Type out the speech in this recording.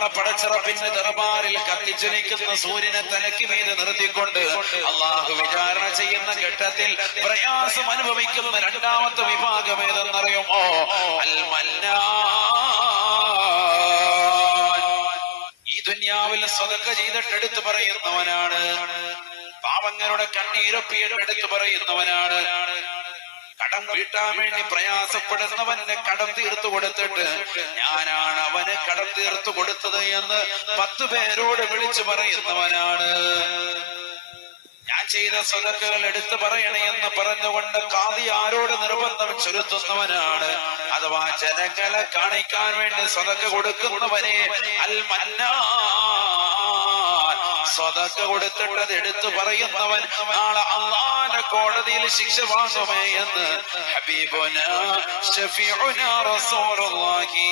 നാളെ പടച്ചിറപ്പിന്റെ ദർബാറിൽ കത്തിച്ചൊലിക്കുന്ന സൂര്യനെ തലയ്ക്ക് മീത് നിർത്തിക്കൊണ്ട് അള്ളാഹു വിചാരണ ചെയ്യുന്ന ഘട്ടത്തിൽ പ്രയാസം അനുഭവിക്കുന്ന രണ്ടാമത്തെ വിഭാഗം ഏതെന്നറിയുമോ? അൽ മന്നാൻ. ഈ ദുനിയാവിൽ സ്വതക്ക ചെയ്തിട്ട് എടുത്തു പറയുന്നവനാണ്, പാവങ്ങളുടെ കണ്ണീരൊപ്പിയിട്ട് എടുത്തു പറയുന്നവനാണ്, കടം വീട്ടാൻ വേണ്ടി പ്രയാസപ്പെടുന്നവന്റെ കടം തീർത്തു കൊടുത്തിട്ട് ഞാനാണ് അവന് കടം തീർത്തു കൊടുത്തത് എന്ന് 10 പേരോട് വിളിച്ചു പറയുന്നവനാണ്. ഞാൻ ചെയ്ത സദഖകൾ എടുത്തു പറയണേ എന്ന് പറഞ്ഞുകൊണ്ട് ഖാദി ആരോട് നിർബന്ധം ചൊലുത്തുന്നവനാണ്. അഥവാ ജനങ്ങളെ കാണിക്കാൻ വേണ്ടി സദഖ കൊടുക്കുന്നവനെ അൽ മന്നാൻ, സദഖ കൊടുത്തിട്ടത് എടുത്തു പറയുന്നവൻ നാളെ അല്ലാഹുവിന്റെ കോടതിയിൽ ശിക്ഷ വാങ്ങുമേ എന്ന് ഹബീബുനാ ശഫീഉനാ റസൂലുള്ളാഹി